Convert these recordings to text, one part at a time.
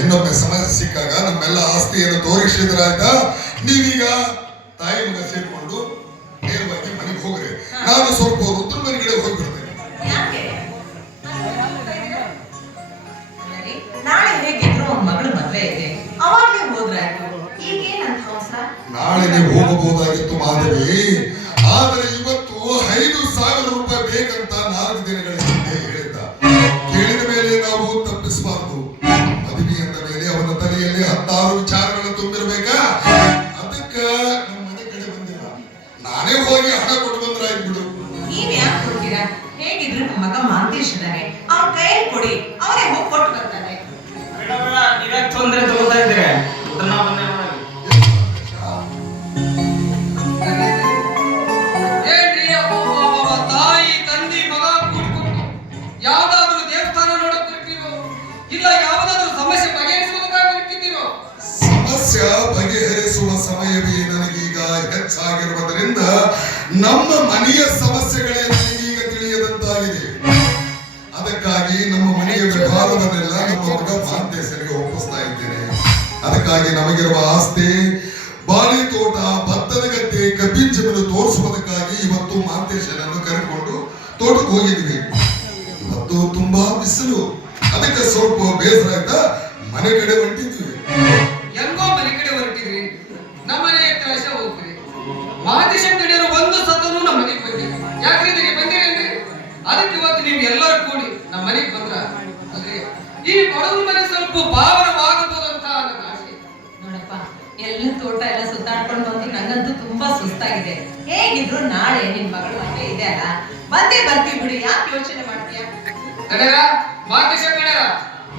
ಇನ್ನೊಮ್ಮೆ ಸಮಸ್ಯೆ ಸಿಕ್ಕಾಗ ನಮ್ಮೆಲ್ಲ ಆಸ್ತಿಯನ್ನು ತೋರಿಸಿದ್ರಾಯ್ತಾ. ನೀವೀಗ ತಾಯಿ ಮಗ ಸೇರ್ಕೊಂಡು ನೇರವಾಗಿ ಮನೆಗೆ ಹೋಗ್ರಿ. ನಾನು ಸ್ವಲ್ಪ ರುದ್ರ ಮನೆ ಕಡೆ ಹೋಗ್ಬಿಡ್ತೇನೆ. ನಾಳೆ ಹೇಗಿದ್ರು ಮಗಳು ಮದುವೆ ಇದೆ, ಅವಾಗ್ಲೇ ಹೋದ್ರಾಯ್ತು. ಈಗೇನಂತ ಅವಸರ? ನಾಳೆ ನೀವು ಹೋಗಬಹುದಾಗಿತ್ತು ಮಾಧವಿ, ಆದರೆ ಇವತ್ತು 5,000 ರೂಪಾಯಿ ಬೇಕಂತ 4 ದಿನಗಳ ಹಿಂದೆ ಹೇಳಿದ್ದ. ಕೇಳಿದ ಮೇಲೆ ನಾವು ತಪ್ಪಿಸಬಾರದು. ಮದುವೆ ಅಂದ ಮೇಲೆ ಅವನ ತಲೆಯಲ್ಲಿ 16 ವಿಚಾರಗಳು ತುಂಬಿರ್ಬೇಕಾ. ಅದಕ್ಕ ನಮ್ಮ ಮನೆ ಕಡೆ ಬಂದಿಲ್ಲ, ನಾನೇ ಹೋಗಿ ಹಣ ಕೊಟ್ಟು ಬಂದ್ರಾಯ್ತು ಬಿಡು. ನೀವ್ ಯಾಕೆ ಕೊಡ್ತೀರಾ? ಹೇಗಿದ್ರು ನಮ್ಮ ಮಗ ಮಾಂತೇಶ್ ಇದ್ದಾನೆ, ಅವ್ನ ಕೈಯಲ್ಲಿ ಕೊಡಿ, ಅವನೇ ಹೋಗಿ ಕೊಟ್ಟು ಬರ್ತಾನೆ. ನೀವ್ಯಾಕೆ ತೊಂದ್ರೆ ತಗೋತಾ ಇದ್ದೀರಾ? ಏನ್ರಿ ತಾಯಿ ತಂದೆ ಮಗ ಕೂಡಿಕೊಂಡು ಯಾವ್ದಾದ್ರು ದೇವಸ್ಥಾನ ನೋಡಕ್ ಹೊರಟಿರೋ, ಇಲ್ಲ ಯಾವ್ದಾದ್ರು ಸಮಸ್ಯೆ ಬಗೆಹರಿಸುವುದಕ್ಕಾಗಿ ಹೊರಟಿದ್ದೀರೋ? ಸಮಸ್ಯೆ ಬಗೆಹರಿಸುವ ಸಮಯವೇ ನನಗೀಗ ಹೆಚ್ಚಾಗಿರುವುದರಿಂದ ನಮ್ಮ ಮನೆಯ ಸಮಸ್ಯೆಗಳೇ ನನಗೀಗ ತಿಳಿಯದಂತಾಗಿದೆ. ಅದಕ್ಕಾಗಿ ನಮ್ಮ ಮನೆಯ ವ್ಯವಹಾರವನ್ನೆಲ್ಲ ನಮ್ಮ ಮಗ ಮಾಂತೇಶನಿಗೆ ಒಪ್ಪಿಸ್ತಾ ಇದ್ದೇನೆ. ಅದಕ್ಕಾಗಿ ನಮಗಿರುವ ಆಸ್ತಿ, ಬಾಳೆ ತೋಟ, ಭತ್ತದ ಗದ್ದೆ, ಕಬ್ಬಿನ ಜಮೀನು ತೋರಿಸುವುದಕ್ಕಾಗಿ ಇವತ್ತು ಮಾಂತೇಶನನ್ನು ಕರೆದುಕೊಂಡು ತೋಟಕ್ಕೆ ಹೋಗಿದ್ವಿ. ಇವತ್ತು ತುಂಬಾ ಬಿಸಿಲು, ಅದಕ್ಕೆ ಸ್ವಲ್ಪ ಬೇಸರ ಆಯ್ತಾ ಮನೆ ಕಡೆ ಹೊಂಟಿದ್ವಿ. ಹೆಂಗೋ ಮನೆ ಕಡೆ ಹೊರಟಿದ್ರಿ, ನಮ್ಮ ಮನೆ ಕೆಲಸ ಹೋಗ್ರಿ. ಮಹದೇಶ ಕಡೆಯವರು ಒಂದು ಸತನು ನಮ್ಮ ಮನೆಗೆ ಬಂದಿರಿ. ಯಾಕ್ರಿ ಇದಕ್ಕೆ ಬಂದಿರೇನ್ರಿ? ಅದಕ್ಕೆ ಇವತ್ತು ನೀವು ಎಲ್ಲರೂ ಕೂಡಿ ನಮ್ಮ ಮನೆಗೆ ಬಂದ್ರ ಅಲ್ರಿ, ಈ ಬಡವರ ಮನೆ ಸ್ವಲ್ಪ ಪಾವನವಾಗಬಹುದಂತ ನನ್ನ ಆಸೆ. ನೋಡಪ್ಪ, ಎಲ್ಲ ತೋಟ ಎಲ್ಲ ಸುತ್ತಾಡ್ಕೊಂಡು ಬಂದು ನಂಗಂತೂ ತುಂಬಾ ಸುಸ್ತಾಗಿದೆ. ಹೇಗಿದ್ರು ನಾಳೆ ನಿನ್ ಮಗಳು ಮದುವೆ ಇದೆ ಅಲ್ಲ, ಬಂದೇ ಬರ್ತೀವಿ ಬಿಡಿ, ಯಾಕೆ ಯೋಚನೆ ಮಾಡ್ತೀಯ? ಕಡೆರ ಮಹದೇಶ ಕಡೆರ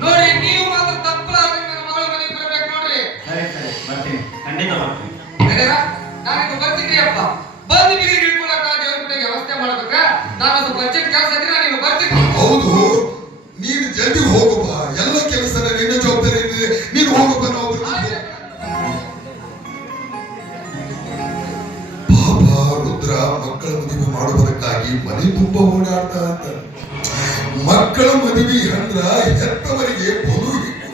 ನೋಡ್ರಿ, ನೀವು ಮಾತ್ರ ತಪ್ಪಲಾರ್ದಂಗ ನನ್ನ ಮಗಳ ಮನೆಗೆ ಬರ್ಬೇಕು ನೋಡ್ರಿ. ಸರಿ ಸರಿ ಬರ್ತೀನಿ, ಖಂಡಿತ ಬರ್ತೀನಿ. ಕಡೆರ ನಾನಿದು ಬರ್ತಿದ್ರಿ ಅಪ್ಪ, ಬಂದು ಬಿಗಿ ಹಿಡ್ಕೊಳಕ ದೇವ್ರ ಕಡೆಗೆ ವ್ಯವಸ್ಥೆ ಮಾಡ್ಬೇಕಾ? ನಾನು ಬಜೆಟ್ ಕೆಲಸ ಇದ್ರೆ ನಾನು ಬರ್ತೀನಿ. ಹೌದು, ನೀನು ಜಲ್ದಿ ಹೋಗಪ್ಪ, ಎಲ್ಲ ಕೆಲಸ ನಿನ್ನ ಜವಾಬ್ದಾರಿ ಇದೆ, ನೀನು ಹೋಗಪ್ಪ. ನಾವು ಬರ್ತೀವಿ. ಪಾಪ ರುದ್ರ ಮಕ್ಕಳ ಮದುವೆ ಮಾಡುವುದಕ್ಕಾಗಿ ಮನೆ ತುಂಬಾ ಓಡಾಡ್ತಾ ಇರ್ತಾರೆ. ಮಕ್ಕಳ ಮದುವೆ ಅಂದ್ರ ಹೆತ್ತವರಿಗೆ ಬಲು ಹಿಕ್ಕು.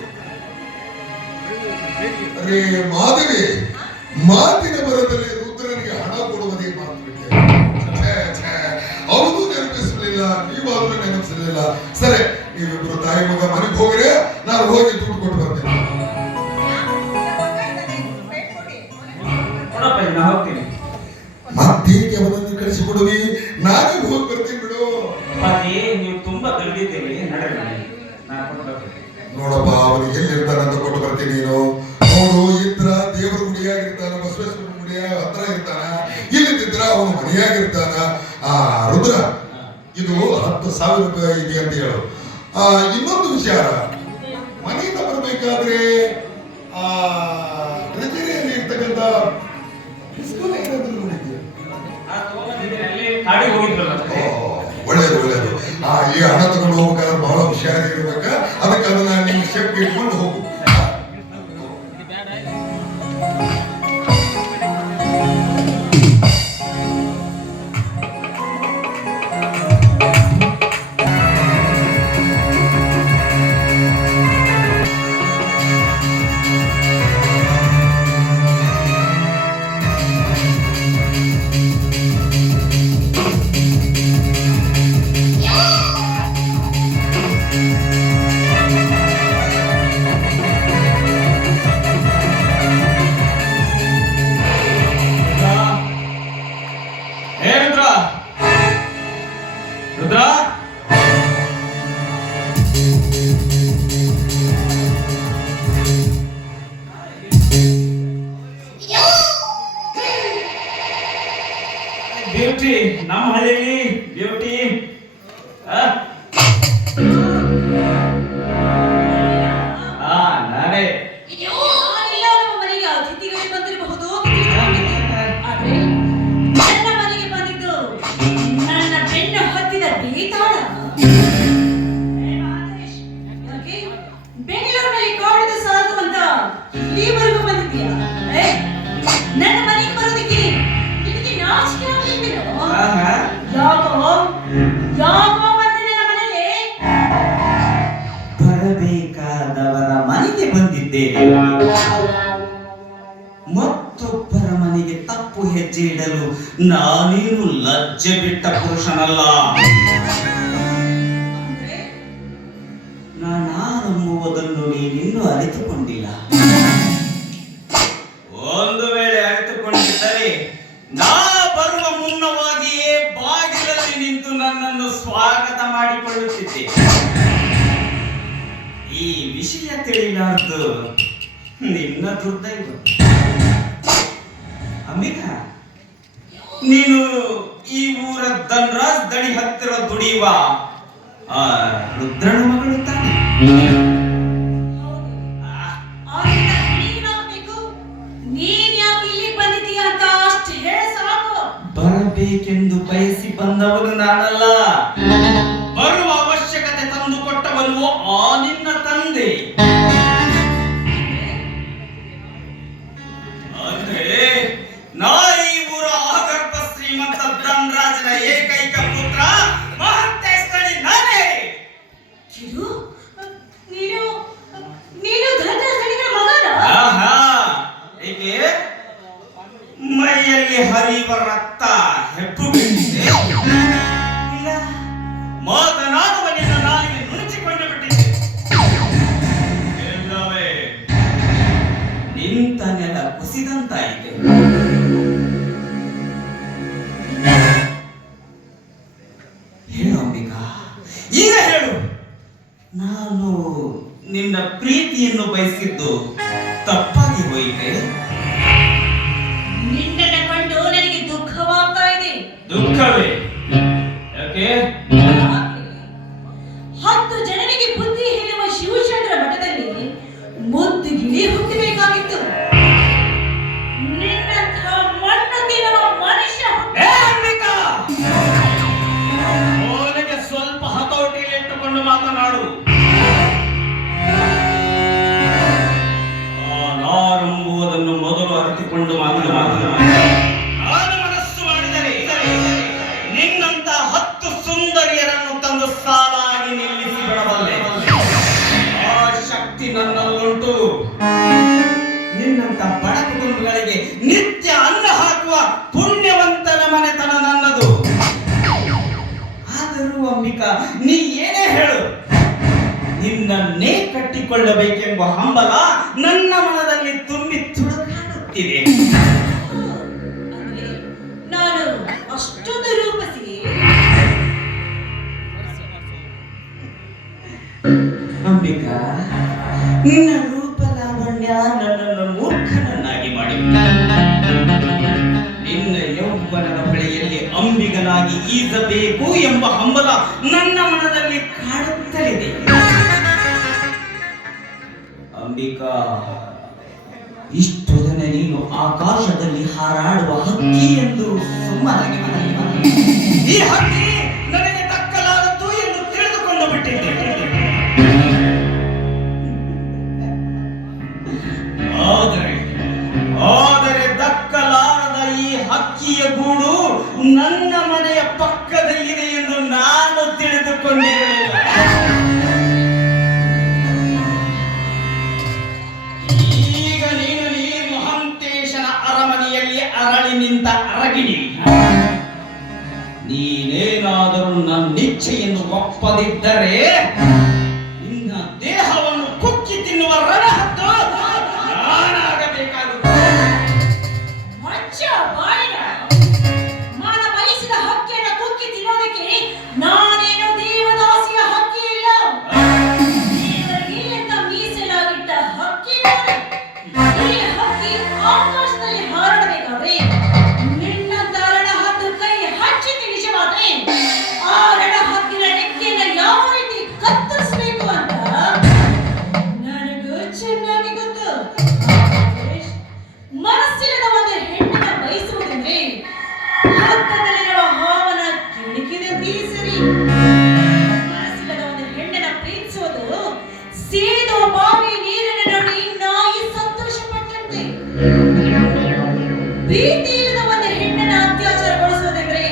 ಅರೇ ಮಾಧವಿ, ಮಾತಿನ ಬರದಲ್ಲಿ ರುದ್ರನಿಗೆ ಹಣ ಕೊಡುವುದೇ ಮಾತುಬಿಟ್ಟೆ. ಅವನು ನೆನಪಿಸಲಿಲ್ಲ, ನೀವಾದ್ರೂ ನೆನಪಿಸಲಿಲ್ಲ. ಸರಿ, ನೀವಿಬ್ರು ತಾಯಿ ಮಗ ಮನೆಗೆ ಹೋಗ್ರೆ, ನಾನು ಹೋಗಿ ದುಡ್ಡು ಕೊಟ್ಟು ಬರ್ತೇನೆ. ನೋಡಪ್ಪ, ನಾ ಹೋಗ್ತೀನಿ. ಮತ್ತೇಕೆ ಅವನನ್ನು ಕಳಿಸಿಕೊಡುವಿ? ನಾನೇ ಹೋಗಿ ಬರ್ತೀನಿ ಬಿಡು. ಅಪ್ಪಾಜಿ, ನೀವು ತುಂಬಾ ದುಡ್ಡಿದ್ದೀರಿ, ನಡ್ರಿ ಮನೆಗೆ, ನಾನು ಕೊಟ್ಟು ಬರ್ತೀನಿ. ನೋಡಪ್ಪ, ಅವನಿಗೆ ಎಲ್ಲಿರ್ತಾನಂತ ಕೊಟ್ಟು ಬರ್ತೀನಿ. ನೀನು ನೋಡು, ಇದ್ರ ದೇವರ ಗುಡಿಯಾಗಿರ್ತಾನ, ಬಸವೇಶ್ವರ ಗುಡಿಯ ಹತ್ರ ಇರ್ತಾನ, ಇಲ್ಲಿದ್ದಿದ್ರ ಅವನು ಮನೆಯಾಗಿರ್ತಾನ. ರುದ್ರ, ಇದು 10,000 ರೂಪಾಯಿ ಇದೆ ಅಂತ ಹೇಳು. ಇನ್ನೊಂದು ವಿಚಾರ, ಮನೆಯಿಂದ ಬರಬೇಕಾದ್ರೆ ರಜೆಯಲ್ಲಿ ಇರ್ತಕ್ಕಂಥ ಪಿಸ್ತೂಲ್ ಏನಾದ್ರು ನೋಡಿದ್ಯಾ? ಅಲ್ಲಿ ಕಾಡಿಗೆ ಹೋಗಿದ್ರಲ್ಲ, ಒಳ್ಳೇದು ಒಳ್ಳೇದು. ಈ ಹಣ ತಗೊಂಡು ಹೋಗ್ಬೇಕಾದ್ರೆ ಬಹಳ ಹುಷಾರಿರ್ಬೇಕ. ಅದಕ್ಕೆ ಅದನ್ನ ನಿಮ್ಮ ಶೆಫ್ಗೆ ಇಟ್ಕೊಂಡು ಹೋಗು. ಬ್ಯೂಟಿ, ನಮ್ಮ ಹಳ್ಳಿಯಲ್ಲಿ ಬ್ಯೂಟಿ. ನಾನೇ ಮನೆಗೆ ಅತಿಥಿಗಳು ಬಂದಿರಬಹುದು, ಆದ್ರೆ ನನ್ನ ಮನೆಗೆ ಬಂದಿದ್ದು ನನ್ನ ಬೆನ್ನು ಹತ್ತಿದ ಬೇತಾಳ. ಬೆಂಗಳೂರಿನಲ್ಲಿ ಕಾಡಿದ ಸಾಲದು ಅಂತ ಇಲ್ಲಿವರೆಗೂ ಬಂದಿದ್ದೀಯ. ನನ್ನ ಮನೆಗೆ ಬರೋದಕ್ಕೆ ನಿನಗೆ ನಾಚಿಕೆ ಆಗಲಿಲ್ಲ? ಯಾಕೋ ಬಂದಿದೆ ನಮ್ಮ ಮನೆಗೆ? ಬರಬೇಕಾದವರ ಮನೆಗೆ ಬಂದಿದ್ದೇನೆ. ಮತ್ತೊಬ್ಬರ ಮನೆಗೆ ತಪ್ಪು ಹೆಜ್ಜೆ ಇಡಲು ನಾನೇನು ಲಜ್ಜೆ ಬಿಟ್ಟ ಪುರುಷನಲ್ಲ. ನಾನಾರೆಂಬುವುದನ್ನು ನೀನಿನ್ನೂ ಅರಿತುಕೊಂಡಿಲ್ಲ. ಒಂದು ವೇಳೆ ಅರಿತುಕೊಂಡಿದ್ದರೆ ನಾ ಬರುವ ಮುನ್ನವಾಗಿಯೇ ಬಾಗಿಲಲ್ಲಿ ನಿಂತು ನನ್ನನ್ನು ಸ್ವಾಗತ ಮಾಡಿಕೊಳ್ಳುತ್ತಿದ್ದೆ. ಈ ವಿಷಯ ತಿಳಿಲಾರ್ದು ನಿನ್ನ ದುರ್ದೈವ. ಅಂಬಿಕಾ, ನೀನು ಈ ಊರ ಧನ್ರಾಜ್ ದಣಿ ಹತ್ತಿರ ದುಡಿಯುವ ಆ ರುದ್ರನ ಮಗಳು ತಾನೆ? ಬರಬೇಕೆಂದು ಬಯಸಿ ಬಂದವನು ನಾನಲ್ಲ. ಬರುವ ಅವಶ್ಯಕತೆ ತಂದು ಕೊಟ್ಟವನು ಆ ನಿನ್ನ ತಂದೆ. ಅಂದ್ರೆ ನಾ ಈ ಊರ ಆಗರ್ಭ ಶ್ರೀಮಂತ ಧನ್ರಾಜನ ಏಕೈಕ ಪುತ್ರ ಮಹಂತೇಶ್ವರಿ ನಾನೇ. ಆಹಾ, ಏಕೆ ಮೈಯಲ್ಲಿ ಹರಿಯುವ ರಕ್ತ ಹೆಪ್ಪು ಬಿಟ್ಟಿದೆ? ಇಲ್ಲ, ಮಾತನಾಡುವ ನಿನ್ನ ನಾಲಿಗೆ ನುಣುಚಿಕೊಂಡು ಬಿಟ್ಟಿದೆ. ಎಲ್ಲವೇ ನಿಂತ ನೆಲ ಕುಸಿದಂತಾಯಿತು. ಹೇಳು ಅಂಬಿಕಾ, ಈಗ ಹೇಳು, ನಾನು ನಿನ್ನ ಪ್ರೀತಿಯನ್ನು ಬಯಸಿದ್ದು ತಪ್ಪಾಗಿ ಹೋಯಿತೆ? ನಿನ್ನನ್ನು ಕಂಡು ನನಗೆ ದುಃಖವಾಗ್ತಾ ಇದೆ. ದುಃಖವೇ? ಯಾಕೆ? 10 ಜನರಿಗೆ ಬುದ್ಧಿ ಹೇಳುವ ಶಿವಚಂದ್ರ ಮಠದಲ್ಲಿ ಮುದ್ದು ಗಿಳಿ ಹುಟ್ಟಬೇಕಾಗಿತ್ತು. ನಿನ್ನಂಥ ಮಣ್ಣು ತಿನ್ನುವ ಮನುಷ್ಯ ಅವನಿಗೆ ಸ್ವಲ್ಪ ಹತೋಟಿಯಲ್ಲಿಟ್ಟುಕೊಂಡು ಮಾತನಾಡು. ನಾನೆಂಬುದನ್ನು ಮೊದಲು ಅರಿತುಕೊಂಡು ಮಾತನಾಡು. ನಾನು ಮನಸ್ಸು ಮಾಡಿದರೆ ನಿನ್ನಂತ 10 ಸುಂದರಿಯರನ್ನು ತಂದು ಸಾಲಾಗಿ ನಿಲ್ಲಿಸಿ ಬಿಡಬಲ್ಲೆ. ಆ ಶಕ್ತಿ ನನ್ನಲ್ಲುಂಟು. ನಿನ್ನಂತ ಬಡ ಕುಟುಂಬಗಳಿಗೆ ನಿತ್ಯ ಅನ್ನ ಹಾಕುವ ಪುಣ್ಯವಂತನ ಮನೆತನ ನನ್ನದು. ಆದರೂ ಅಂಬಿಕಾ, ನೀ ಏನೇ ಹೇಳು, ನಿನ್ನನ್ನೇ ಕಟ್ಟಿಕೊಳ್ಳಬೇಕೆಂಬ ಹಂಬಲ ನನ್ನ ಮನದಲ್ಲಿ ತುಂಬಿ ತುಳುಕಾಡುತ್ತಿದೆ. ನಾನು ಅಷ್ಟೊಂದು ರೂಪಸಿ? ಅಂಬಿಕಾ, ನಿನ್ನ ರೂಪ ಲಾವಣ್ಯ ನನ್ನನ್ನು ಮೂರ್ಖನನ್ನಾಗಿ ಮಾಡಿಬಿಟ್ಟಿದೆ. ನಿನ್ನ ಯೌವನದ ಬಳಿಯಲ್ಲಿ ಅಂಬಿಗನಾಗಿ ಈಜಬೇಕು ಎಂಬ ಹಂಬಲ ನನ್ನ ಮನದಲ್ಲಿ ಕಾಡುತ್ತಲಿದೆ. ಅಂಬಿಕಾ, ಇಷ್ಟು ದಿನ ನೀನು ಆಕಾಶದಲ್ಲಿ ಹಾರಾಡುವ ಹಕ್ಕಿ ಎಂದು ಸುಮ್ಮನಾಗಿ ಈ ಹಕ್ಕಿ ನನಗೆ ದಕ್ಕಲಾರದ್ದು ಎಂದು ತಿಳಿದುಕೊಂಡು ಬಿಟ್ಟಿದ್ದೆ. ಆದರೆ ದಕ್ಕಲಾರದ ಈ ಹಕ್ಕಿಯ ಗೂಡು ನನ್ನ ಮನೆಯ ಪಕ್ಕದಲ್ಲಿದೆ ಎಂದು ನಾನು ತಿಳಿದುಕೊಂಡಿರಲಿಲ್ಲ. ಈಗ ನೀನು ಮಹಂತೇಶನ ಅರಮನೆಯಲ್ಲಿ ಅರಳಿ ನಿಂತ ಅರಗಿಣಿ. ನೀನೇನಾದರೂ ನನ್ನಿಚ್ಛೆಯನ್ನು ಒಪ್ಪದಿದ್ದರೆ ನಿನ್ನ ದೇಹವನ್ನು ಕುಕ್ಕಿ ತಿನ್ನುವ ರಣಹದ್ದು ನಾನಾಗಬೇಕಾಗುತ್ತದೆ. ಮಾನ ಬಯಸಿದ ಹಕ್ಕಿಯನ್ನು ಕುಕ್ಕಿ ತಿನ್ನೋದಕ್ಕೆ ನಾನೇನು ದೇವದಾಸಿಯ ಹಕ್ಕಿ ಇಲ್ಲ. ದೇವರಿಗೆ ಅಂತ ಮೀಸಲಾಗಿಟ್ಟ ಹಕ್ಕಿ ನಾನೇ. ಈ ಹಕ್ಕಿ ಆಕಾಶದಲ್ಲಿ ಹಾರಾಡಬೇಕಾದ್ರೆ ನಿನ್ನ ಧಾರಣ ಹದ್ದು ಕೈ ಹಚ್ಚಿ ತಿಳಿಸವಾದ್ರೆ ಆ ರಣ ಹಕ್ಕಿನ ರೆಕ್ಕೆಯನ್ನು ಯಾವ ರೀತಿ ಕತ್ತರಿಸಬೇಕು ಅಂತ ನನಗೂ ಚೆನ್ನಾಗಿ ಗೊತ್ತು. ಮನಸ್ಸಿಲ್ಲದ ಒಂದು ಹೆಣ್ಣನ್ನ ಬಯಸುವುದೆಂದ್ರೆ ಪಕ್ಕದಲ್ಲಿರುವ ಹಾವನ ಕಿಣಿಕಿದಂತೆಯೇ ಸರಿ. ಮನಸ್ಸಿಲ್ಲದ ಒಂದು ಹೆಣ್ಣನ್ನ ಪ್ರೀತಿಸುವುದು ಸೇದೋ ಬಾವಿ ನೀರನ್ನು ನೋಡಿ ನಾಯಿ ಸಂತೋಷ ಪಟ್ಟಂತೆ. ಪ್ರೀತಿ ಇಲ್ಲದ ಒಂದು ಹೆಣ್ಣನ್ನ ಅತ್ಯಾಚಾರಗೊಳಿಸುವುದೆಂದ್ರೆ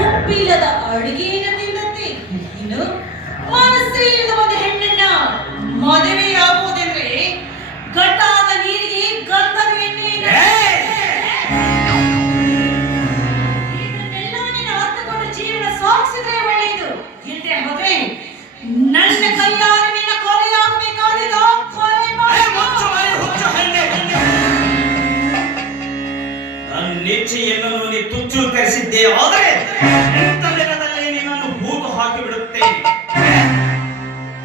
ಉಪ್ಪಿಲ್ಲದ ಅಡುಗೆಯನ್ನು ತಿಂದಂತೆ. ಇನ್ನು ಮನಸ್ಸೇ ಇಲ್ಲದ ಒಂದು ಹೆಣ್ಣನ್ನ ಮದುವೆಯಾಗುವುದೆಂದ್ರೆ ಕೈಯಾರೆ ನಿನ್ನ ಕೊಲೆಯಾಗಬೇಕಾದ ಕೊಲೆ ಮುಚ್ಚು ಬಾಯಿ, ಹುಚ್ಚು ಹೆಣ್ಣೆ. ನಿಚ್ಚೆಯನ್ನು ನೀ ತುಚ್ಛೀಕರಿಸಿದ್ದೆ, ಆದರೆ ಇಂಥ ದಿನದಲ್ಲಿ ನಿನ್ನನ್ನು ಹೂತು ಹಾಕಿ ಬಿಡುತ್ತೇನೆ.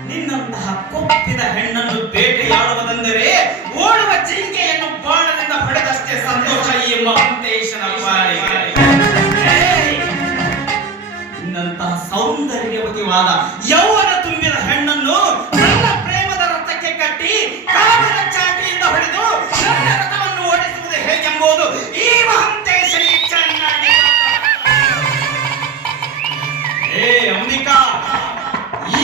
ನಿನ್ನಂತಹ ಕೊಪ್ಪಿದ ಹೆಣ್ಣನ್ನು ಬೇಟೆಯಾಡುವುದೆಂದರೆ ಓಡುವ ಜಿಂಕೆಯನ್ನು ಬಾಣದಿಂದ ಹೊಡೆದಷ್ಟೇ ಸಂತೋಷ ಈ ಮಹಾಂತೇಶನ ಪಾಲಿಗೆ. ನಿನ್ನಂತಹ ಸೌಂದರ್ಯವತಿವಾದ ಯೌವನ ತುಂಬಿದ ಹೆಣ್ಣನ್ನು ನನ್ನ ಪ್ರೇಮದ ರಥಕ್ಕೆ ಕಟ್ಟಿ ಕಾವಲ ಚಾಟಿಯಿಂದ ಹೊಡೆದು ನನ್ನ ರಥವನ್ನು ಓಡಿಸುವುದು ಹೇಗೆಂಬುದು ಈ ಮಹಾಂತೇಶನಿಗೆ ಚೆನ್ನಾಗಿ ಅಂಬಿಕಾ,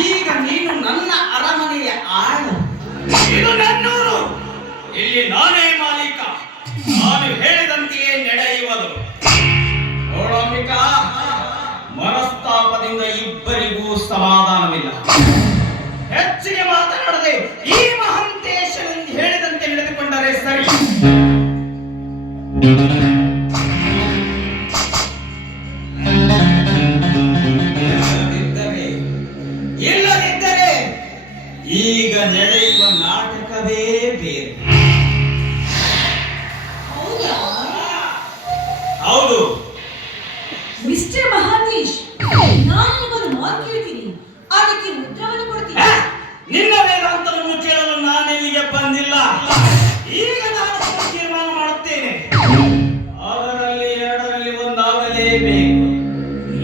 ಈಗ ನೀನು ನನ್ನ ಅರಮನೆಯ ಆಳು. ಇದು ನನ್ನೂರು, ಇಲ್ಲಿ ನಾನೇ ಮಾಲೀಕ. ನಾನು ಹೇಳಿದಂತೆಯೇ ನಡೆಯುವುದು. ನೋಡು ಅಂಬಿಕಾ, ಮನಸ್ತಾಪದಿಂದ ಇಬ್ಬರಿಗೂ ಸಮಾಧಾನವಿಲ್ಲ. ಹೆಚ್ಚಿಗೆ ಮಾತನಾಡದೆ ಈ ಮಹಾಂತೇಶನಿಂದ ಹೇಳಿದಂತೆ ನಡೆದುಕೊಂಡರೆ ಸರಿ. ಇಲ್ಲದಿದ್ದರೆ ಈಗ ನಡೆಯುವ ನಾಟಕವೇ ಬೇರೆ. ಹೌದು ಮಿಸ್ಟರ್ ಮಹಾಂತೇಶ್, ನಾನು ನಿಮ್ಮನ್ನು ಮಾತು ಕೇಳ್ತೀನಿ, ಅದಕ್ಕೆ ಉತ್ತರವನ್ನು ಕೊಡ್ತೀನಿ. ನಿನ್ನ ವೇದಾಂತವನ್ನು ಕೇಳಲು ನಾನೆಲ್ಲಿಗೆ ಬಂದಿಲ್ಲ. ಈಗ ನಾನು ತೀರ್ಮಾನ ಮಾಡುತ್ತೇನೆ, ಅದರಲ್ಲಿ ಎರಡರಲ್ಲಿ ಒಂದಾಗಲೇಬೇಕು.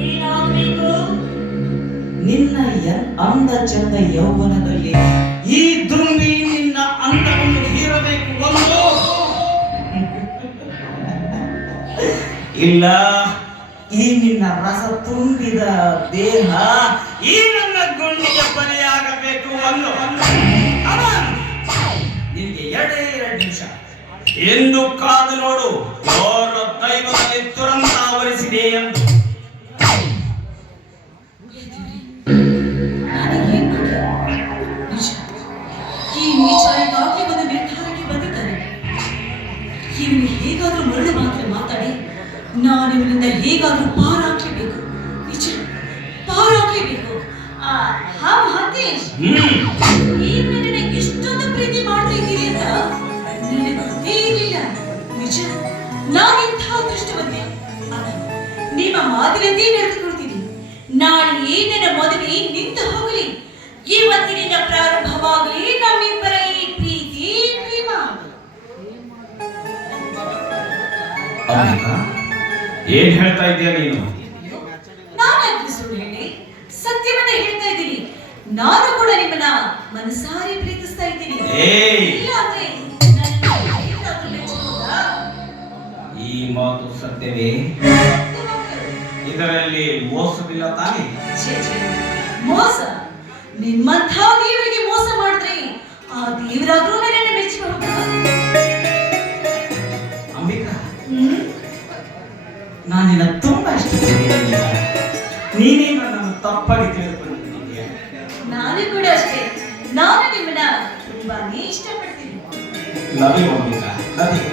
ಏನಾಗಬೇಕು? ನಿನ್ನ ಅಂದ ಚಂದ ಯೌವನದಲ್ಲಿ ಈ ದುಂಬಿ ನಿನ್ನ ಅಂದವನ್ನು ಹೀರಬೇಕು ಒಂದು, ಇಲ್ಲ ಈ ನಿನ್ನ ರಸ ತುಂಬಿದ ದೇಹ ಈ ನನ್ನ ಗುಂಡಿಗೆ ಬಲಿಯಾಗಬೇಕು ಒಂದು. ನಿನ್ಗೆ 2 ನಿಮಿಷ ಎಂದು ಕಾದು ನೋಡು, ಅವರ ದೈವದಲ್ಲಿ ದುರಂತ ಆವರಿಸಿದೆ ಎಂದು. ಈ ನೀಚ ಈಗಾಗಲೇ ಒಂದು ನಿರ್ಧಾರಕ್ಕೆ ಬಂದಿದ್ದಾರೆ. ಇವನು ಹೇಗಾದ್ರೂ ಮರಳು ಮಾತ್ರ ಮಾತಾಡಿ ನಾನು ಇವನಿಂದ ಹೇಗಾದ್ರೂ ಪಾರಾಗಲೇಬೇಕು. ನಿಜ, ಪಾರಾಗಲೇಬೇಕು. ಹಾ ಮಹಾಂತೇಶ್, ನೀವು ನನಗೆ ಇಷ್ಟೊಂದು ಪ್ರೀತಿ ಮಾಡ್ತಾ ಇದ್ದೀರಿ ಅಂತ ನನಗೆ ಗೊತ್ತೇ ಇರಲಿಲ್ಲ. ನಿಜ, ನಾನಿಂಥ ಅದೃಷ್ಟವಂತೆ. ನಿಮ್ಮ ಮಾತಿನಂತೆ ನಡೆದುಕೊಳ್ತೀನಿ. ನಾಳೆ ನನ್ನ ಮದುವೆ ನಿಂತು ಹೋಗಲಿ, ಇವತ್ತಿನಿಂದ ಪ್ರಾರಂಭವಾಗಲಿ ನಮ್ಮಿಬ್ಬರ ಈ ಪ್ರೀತಿ ಪ್ರೇಮ. ಏನ್ ಹೇಳ್ತಾ ಇದೀಯ ನೀನು? ನಾನು ಸುಳ್ಳು ಹೇಳಿ ಸತ್ಯವನ್ನ ಹೇಳ್ತಾ ಇದ್ದೀನಿ. ನಾನು ಕೂಡ ನಿಮ್ಮನ್ನ ಮನಸಾರಿ ಪ್ರೀತಿಸ್ತಾ ಇದ್ದೀನಿ. ಇಲ್ಲ ಅಂದ್ರೆ ಈ ಮಾತು ಸತ್ಯವೇ? ಇದರಲ್ಲಿ ಮೋಸವಿಲ್ಲ ತಾನೇ? ಮೋಸ? ನಿಮ್ಮಂಥ ದೇವರಿಗೆ ಮೋಸ ಮಾಡಿದ್ರೆ ಆ ದೇವರಾದ್ರೂ ನನ್ನನ್ನು ಮೆಚ್ಚಿಕೊಳ್ಳುತ್ತಾ? ಅಂಬಿಕಾ, ನಾನಿನ್ನ ತುಂಬಾ ಇಷ್ಟಪಡ್ತೀನಿ. ನೀನೇ ನನ್ನನ್ನು ತಪ್ಪಾಗಿ ತಿಳಿದುಕೊಂಡಿದ್ದೀಯ. ನಾನು ಕೂಡ ಅಷ್ಟೇ. ನಾನು ನಿಮ್ಮನ್ನ ತುಂಬಾನೇ ಇಷ್ಟಪಡ್ತೀನಿ. Love you Ambika, love you.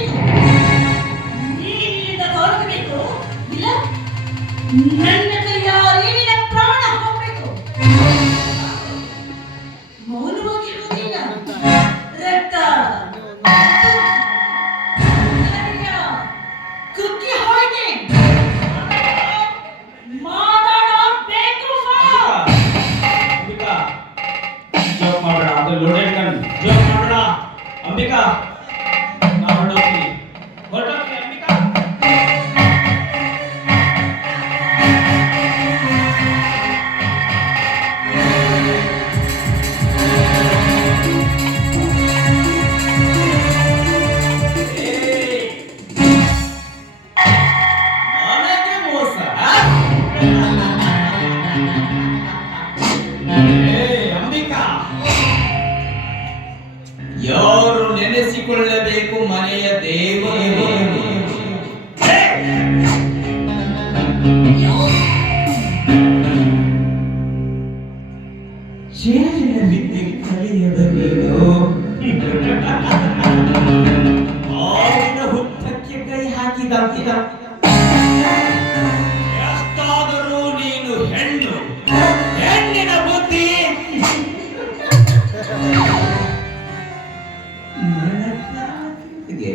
ಬೇಕು. ನೀನಿಲ್ಲಿಂದ ತೊಲಗಬೇಕು, ಇಲ್ಲ ನನ್ನ ಕೈಯಾರೆ ನಿನ್ನ ಪ್ರಾಣ ಹೋಗ್ಬೇಕು. ಮೌನವಾಗಿರುವುದಿಲ್ಲ, ರಕ್ತ ಕುಕ್ಕಿ ಹೋಯ್ತೆ. ಮಾತಾಡಬೇಕು. ಅಂಬಿಕಾ, ಜೋಕ್ ಮಾಡಬೇಡ, ಅದು ಲೋಡೆಡ್ ಗನ್. ಜೋಕ್ ಮಾಡಬೇಡ ಅಂಬಿಕಾ. ನಾವು ಹೊರಟೋಗ್ತೀವಿ ಅಂಬಿಕಾ. ನನಗೆ ಮೋಸ. ಅಂಬಿಕಾ, ಯಾರು ನೆನೆಸಿಕೊಳ್ಳಬೇಕು ಮನೆಯ ದೇವರು. ಜೇನಿನ ವಿದ್ಯೆ ಕಲಿಯದ ನೀನು ಆವಿನ ಹುತ್ತಕ್ಕೆ ಕೈ ಹಾಕಿದಂತಿದ. ಎಷ್ಟಾದರೂ ನೀನು ಹೆಣ್ಣು, ಹೆಣ್ಣಿನ ಬುದ್ಧಿ ನನಗೆ